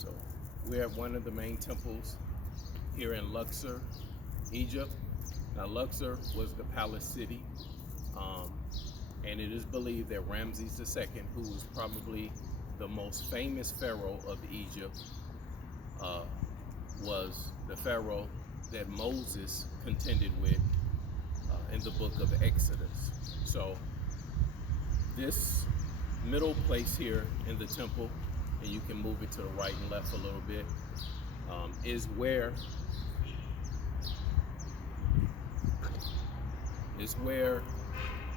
So we're at one of the main temples here in Luxor, Egypt. Now Luxor was the palace city, and it is believed that Ramses II, who was probably the most famous pharaoh of Egypt, was the pharaoh that Moses contended with in the book of Exodus. So this middle place here in the temple, and you can move it to the right and left a little bit, is where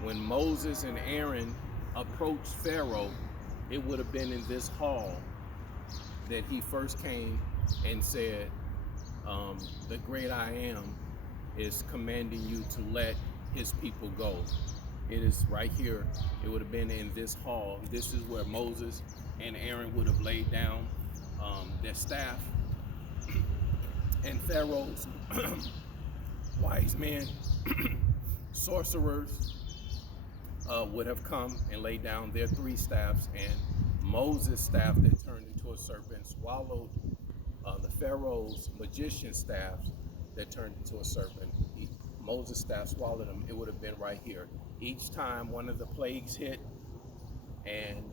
when Moses and Aaron approached Pharaoh, it would have been in this hall that he first came and said, the great I am is commanding you to let his people go. It is right here. It would have been in this hall. This is where Moses and Aaron would have laid down their staff, and Pharaoh's wise men, sorcerers, would have come and laid down their 3 staffs, and Moses' staff that turned into a serpent swallowed the Pharaoh's magician staffs that turned into a serpent. Moses' staff swallowed them. It would have been right here. Each time one of the plagues hit and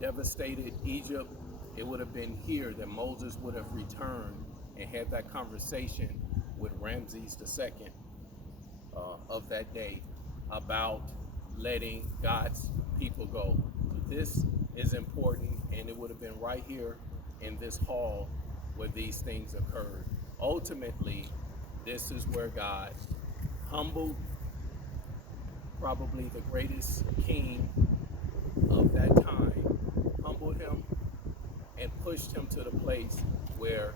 devastated Egypt, it would have been here that Moses would have returned and had that conversation with Ramses II of that day about letting God's people go. This is important, and it would have been right here in this hall where these things occurred. Ultimately, this is where God humbled probably the greatest king of that time, humbled him and pushed him to the place where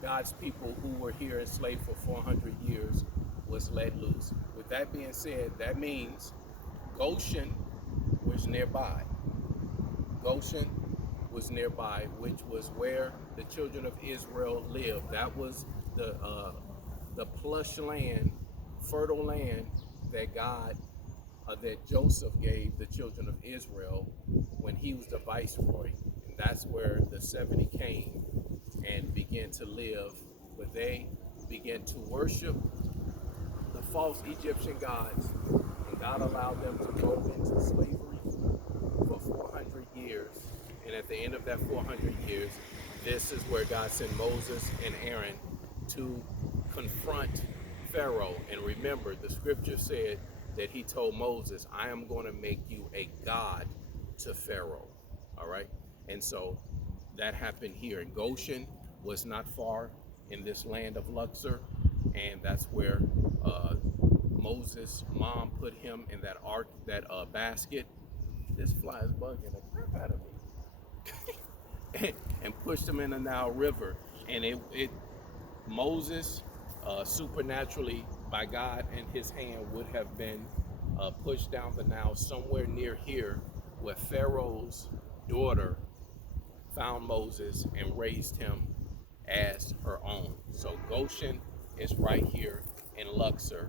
God's people who were here enslaved for 400 years was let loose. With that being said, that means Goshen was nearby. Goshen was nearby, which was where the children of Israel lived. That was the plush land, fertile land that that Joseph gave the children of Israel when he was the viceroy. And that's where the 70 came and began to live, but they began to worship the false Egyptian gods, and God allowed them to go into slavery for 400 years. And at the end of that 400 years, this is where God sent Moses and Aaron to confront Pharaoh. And remember, the scripture said that he told Moses, I am going to make you a god to Pharaoh. All right. And so that happened here. And Goshen was not far in this land of Luxor. And that's where Moses' mom put him in that ark, that basket. This fly is bugging the crap out of me. And pushed him in the Nile River. And Moses, supernaturally by God and his hand, would have been pushed down the Nile somewhere near here, where Pharaoh's daughter found Moses and raised him as her own. So Goshen is right here in Luxor,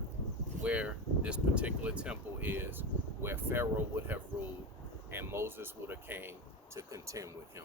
where this particular temple is, where Pharaoh would have ruled and Moses would have came to contend with him.